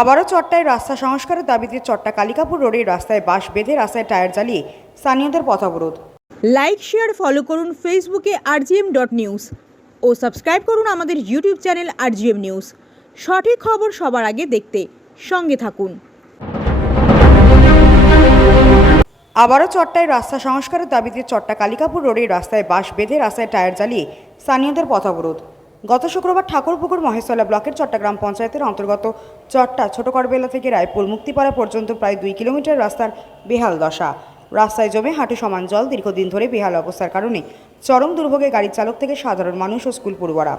আবারও চট্টায় রাস্তা সংস্কারের দাবিতে চট্টা কালিকাপুর রোডের রাস্তায় বাঁশ বেঁধে রাস্তায় টায়ার জ্বালিয়ে স্থানীয়দের পথ অবরোধ। লাইক শেয়ার ফলো করুন ফেসবুকে rgm.news ও সাবস্ক্রাইব করুন আমাদের ইউটিউব চ্যানেল rgm নিউজ। সঠিক খবর সবার আগে দেখতে সঙ্গে থাকুন। আবারও চট্টায় রাস্তা সংস্কারের দাবিতে চট্টা কালিকাপুর রোডের রাস্তায় বাঁশ বেঁধে রাস্তায় টায়ার জ্বালিয়ে স্থানীয়দের পথ অবরোধ। গত শুক্রবার ঠাকুরপুকুর মহেশতলা ব্লকের চট্টগ্রাম পঞ্চায়েতের অন্তর্গত চট্টা ছোট করবেলা থেকে রায়পুর মুক্তিপাড়া পর্যন্ত প্রায় 2 কিলোমিটার রাস্তার বেহাল দশা। রাস্তায় জমে হাঁটু সমান জল। দীর্ঘদিন ধরে বেহাল অবস্থার কারণে চরম দুর্ভোগে গাড়ির চালক থেকে সাধারণ মানুষ ও স্কুল পড়ুয়ারা।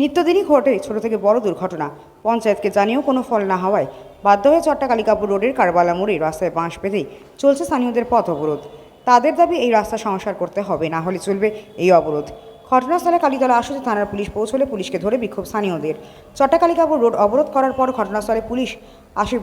নিত্যদিনই ঘটে ছোট থেকে বড় দুর্ঘটনা। পঞ্চায়েতকে জানিয়েও কোনো ফল না হওয়ায় বাধ্য হয়ে চট্টা কালিকাপুর রোডের কারবালা মোড়ে রাস্তায় বাঁশ বেঁধেই চলছে স্থানীয়দের পথ অবরোধ। তাদের দাবি এই রাস্তা সংস্কার করতে হবে, না হলে চলবে এই অবরোধ। ঘটনাস্থলে কালীতলা আশুতি থানার পুলিশ পৌঁছলে পুলিশকে ধরে বিক্ষোভ স্থানীয়দের। চট্টা কালিকাপুর রোড অবরোধ করার পর ঘটনাস্থলে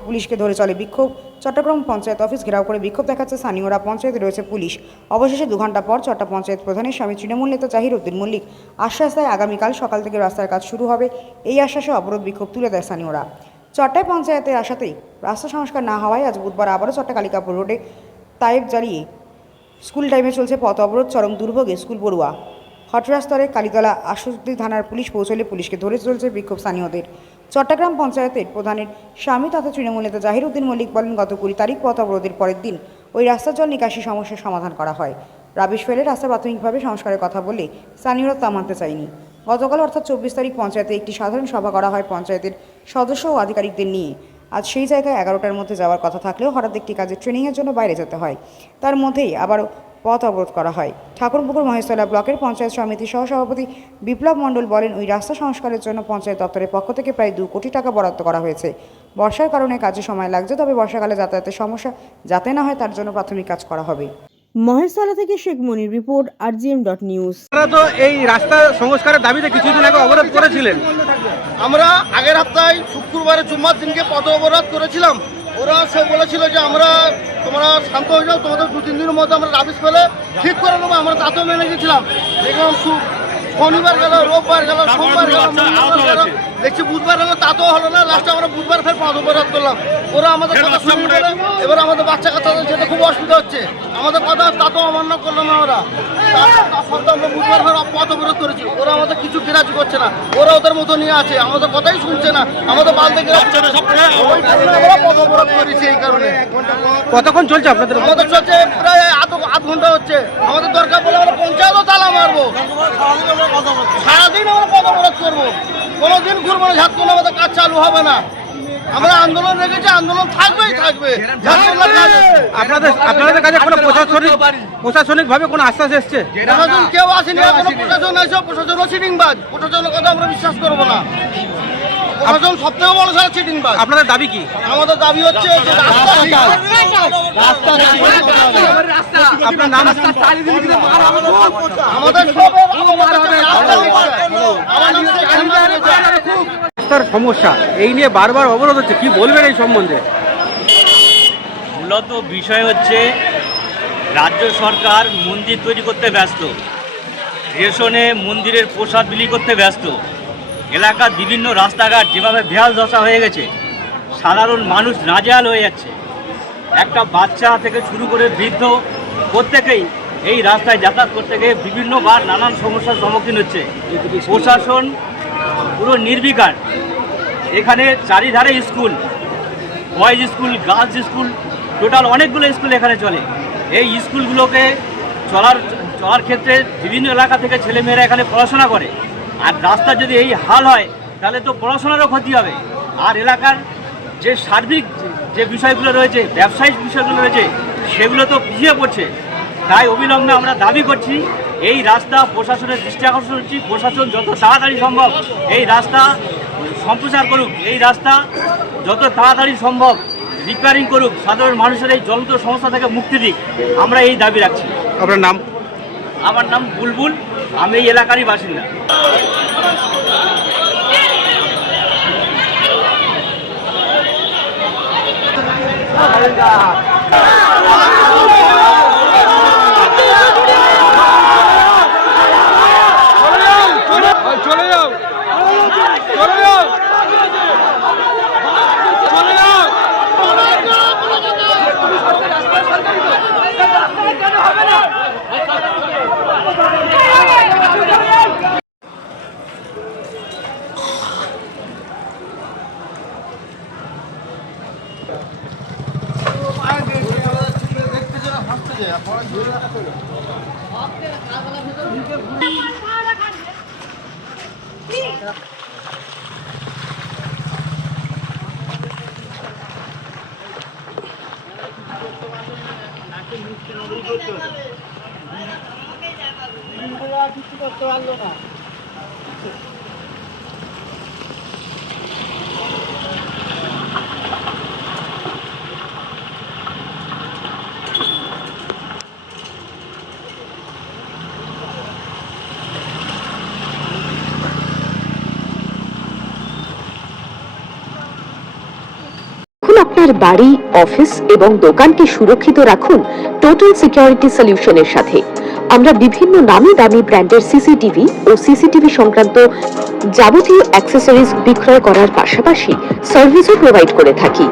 পুলিশকে ধরে চলে বিক্ষোভ। চট্টগ্রাম পঞ্চায়েত অফিস ঘেরাও করে বিক্ষোভ দেখাচ্ছে স্থানীয়রা। পঞ্চায়েতে রয়েছে পুলিশ। অবশেষে 2 ঘন্টা পর চট্টা পঞ্চায়েত প্রধানের স্বামী তৃণমূল নেতা জাহির উদ্দিন মল্লিক আশ্বাস দেয় আগামীকাল সকাল থেকে রাস্তার কাজ শুরু হবে। এই আশ্বাসে অবরোধ বিক্ষোভ তুলে দেয় স্থানীয়রা। চট্টায় পঞ্চায়েতের আশাতেই রাস্তা সংস্কার না হওয়ায় আজ বুধবার আবারও চট্টা কালিকাপুর রোডে টায়ার জ্বালিয়ে স্কুল টাইমে চলছে পথ অবরোধ। চরম দুর্ভোগে স্কুল পড়ুয়া। ঘটনাস্থলে কালীতলা আশুতি থানার পুলিশ পৌঁছলে পুলিশকে ধরে চলছে বিক্ষোভ স্থানীয়দের। চট্টগ্রাম পঞ্চায়েতের প্রধানের স্বামী তথা তৃণমূল নেতা জাহির উদ্দিন মল্লিক বলেন, গত 20 তারিখ পথ অবরোধের পরের দিন ওই রাস্তার জল নিকাশি সমস্যার সমাধান করা হয়। রাবিশ ফেলে রাস্তা প্রাথমিকভাবে সংস্কারের কথা বললে স্থানীয়রা তা মানতে চায়নি। গতকাল অর্থাৎ 24 তারিখ পঞ্চায়েতে একটি সাধারণ সভা করা হয় পঞ্চায়েতের সদস্য ও আধিকারিকদের নিয়ে। আজ সেই জায়গায় 11টার মধ্যে যাওয়ার কথা থাকলেও হঠাৎ একটি কাজের ট্রেনিংয়ের জন্য বাইরে যেতে হয়। তার মধ্যেই আবারও পথ অবরোধ করা হয়। ঠাকুরপুকুর মহেশতলা ব্লকের পঞ্চায়েত সমিতির সহসভাপতি বিপ্লব মণ্ডল বলেন, ওই রাস্তা সংস্কারের জন্য পঞ্চায়েত দপ্তরের পক্ষ থেকে প্রায় 2 কোটি টাকা বরাদ্দ করা হয়েছে। বর্ষার কারণে কাজে সময় লাগছে, তবে বর্ষাকালে যাতায়াতের সমস্যা যাতে না হয় তার জন্য প্রাথমিক কাজ করা হবে। মহেশতলা থেকে শেখ মনির রিপোর্ট rgm.news। আপনারা তো এই রাস্তা সংস্কারের দাবিতে কিছুদিন আগে অবরোধ করেছিলেন। আমরা আগের সপ্তাহে শুক্রবারে জুম্মার দিনকে পথ অবরোধ করেছিলাম। ওরা সে বলেছিল যে তোমরা শান্ত হয়ে যাও, তোমাদের 2-3 দিনের মধ্যে আমরা রাবিশ ফেলে ঠিক করে নেবো। আমরা তাতেও মেনে গেছিলাম। দেখলাম শনিবার গেল, রোববার গেল, সোমবার গেল, মঙ্গলবার গেল, দেখছি বুধবার হলো, তাতেও হলো না। লাস্টে আমরা বুধবার ফের পথ অবরোধ করলাম। ওরা আমাদের কথা শুনে বলে এবার আমাদের বাচ্চা কাচ্চাদের যেতে খুব অসুবিধা হচ্ছে। আমাদের কথা তাতেও অমান্য করলো না ওরা। তার সত্ত্বেও আমরা বুধবার ফের পথ অবরোধ করেছি। ওরা আমাদের কিছু গ্রাহ্য করছে না। ওরা ওদের মতো নিয়ে আছে, আমাদের কথাই শুনছে না। আমাদের বাল থেকে আমরা পথ অবরোধ করেছি। এই কারণে কতক্ষণ চলছে আপনাদের? আমাদের চলছে প্রায় আধ ঘন্টা হচ্ছে। আমাদের দরকার বলে আমরা পঞ্চায়েতও তালা মারবো, সারাদিন আমরা পথ অবরোধ করবো। কোনোদিন ঘুরবো না, ঝাড়খণ্ড আমাদের কাজ চালু হবে না। আমরা আন্দোলন রেখেছি, আন্দোলন থাকবেই থাকবে। আপনাদের কাছে কোনো প্রশাসনিক ভাবে কোনো আশ্বাস এসছে? প্রশাসন কেউ আসেনি, এখনো প্রশাসন এসে প্রশাসনও চিটিংবাজ। প্রশাসনের কথা আমরা বিশ্বাস করবো না। প্রশাসন সবথেকে বড় সারা চিটিংবাজ। আপনাদের দাবি কি? আমাদের দাবি হচ্ছে যে আপনার নাম? আমাদের রাস্তার সমস্যা এই নিয়ে বারবার অবরোধ হচ্ছে, কি বলবেন এই সম্বন্ধে? মূলত বিষয় হচ্ছে রাজ্য সরকার মন্দির তৈরি করতে ব্যস্ত, রেশনে মন্দিরের প্রসাদ বিলি করতে ব্যস্ত। এলাকার বিভিন্ন রাস্তাঘাট যেভাবে বেহাল দশা হয়ে গেছে, সাধারণ মানুষ নাজেহাল হয়ে যাচ্ছে। একটা বাচ্চা থেকে শুরু করে বৃদ্ধ প্রত্যেকেই এই রাস্তায় যাতায়াত করতে গিয়ে বিভিন্নবার নানান সমস্যার সম্মুখীন হচ্ছে। প্রশাসন পুরো নির্বিকার। এখানে চারিধারে school, boys school, girls school, total অনেকগুলো স্কুল এখানে চলে। এই স্কুলগুলোকে চলার ক্ষেত্রে বিভিন্ন এলাকা থেকে ছেলেমেয়েরা এখানে পড়াশোনা করে। আর রাস্তা যদি এই হাল হয় তাহলে তো পড়াশোনারও ক্ষতি হবে। আর এলাকার যে সার্বিক যে বিষয়গুলো রয়েছে, ব্যবসায়িক বিষয়গুলো রয়েছে, সেগুলো তো পিছিয়ে পড়ছে। তাই অবিলম্বে আমরা দাবি করছি এই রাস্তা প্রশাসনের দৃষ্টি আকর্ষণ করছি। প্রশাসন যত তাড়াতাড়ি সম্ভব এই রাস্তা সম্প্রচার করুক, এই রাস্তা যত তাড়াতাড়ি সম্ভব রিপেয়ারিং করুক, সাধারণ মানুষের এই জ্বলন্ত সমস্যা থেকে মুক্তি দিক, আমরা এই দাবি রাখছি। আপনার নাম? আমার নাম বুলবুল, আমি এই এলাকারই বাসিন্দা। চলে যাও। এখন আপনার বাড়ি, অফিস এবং দোকানকে সুরক্ষিত রাখুন টোটাল সিকিউরিটি সলিউশনের সাথে। আমরা বিভিন্ন নামি দামি ব্র্যান্ডের সিসিটিভি ও সিসিটিভি সংক্রান্ত যাবতীয় অ্যাক্সেসরিজ বিক্রয় করার পাশাপাশি সার্ভিসও প্রোভাইড করে থাকি।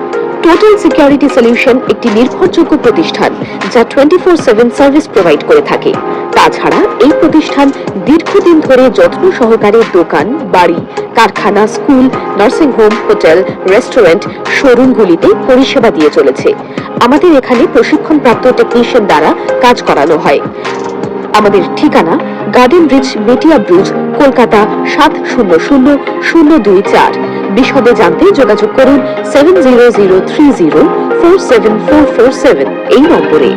টোটাল সিকিউরিটি সলিউশন একটি নির্ভরযোগ্য প্রতিষ্ঠান যা 24/7 সার্ভিস প্রোভাইড করে থাকে। তাছাড়া এই প্রতিষ্ঠান দীর্ঘদিন ধরে যত্ন সহকারে দোকান, বাড়ি, কারখানা, school, nursing home, hotel, restaurant, শোরুমগুলিতে পরিষেবা দিয়ে চলেছে। আমাদের এখানে প্রশিক্ষণপ্রাপ্ত টেকনিশিয়ান দ্বারা কাজ করানো হয়। আমাদের ঠিকানা গার্ডেন রিচ, মেটিয়া ব্রুজ, কলকাতা 700024। বিশদে জানতে যোগাযোগ করুন 7003047447 এই নম্বরে।